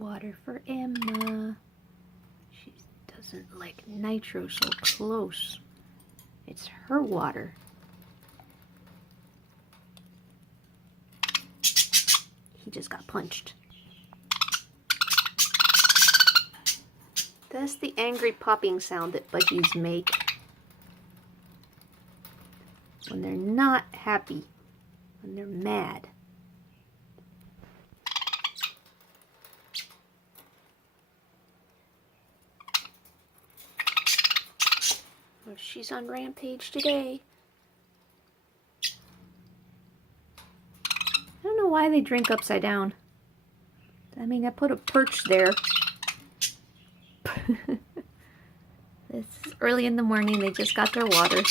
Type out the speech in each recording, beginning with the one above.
Water for Emma. She doesn't like nitro so close. It's her water. He just got punched. That's the angry popping sound that budgies make when they're not happy, when they're mad. Well, she's on rampage today. I don't know why they drink upside down. I mean, I put a perch there. It's early in the morning, they just got their water.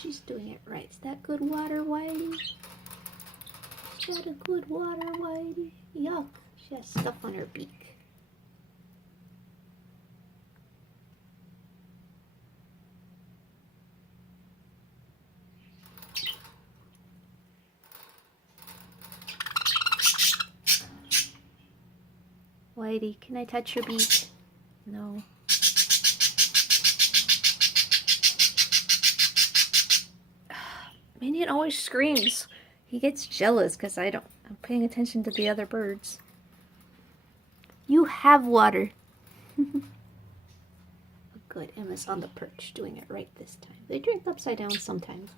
She's doing it right. Is that good water, Whitey? Is that a good water, Whitey? Yuck. She has stuff on her beak. Whitey, can I touch your beak? No. Minion always screams. He gets jealous because I'm paying attention to the other birds. You have water. Good, Emma's on the perch, doing it right this time. They drink upside down sometimes.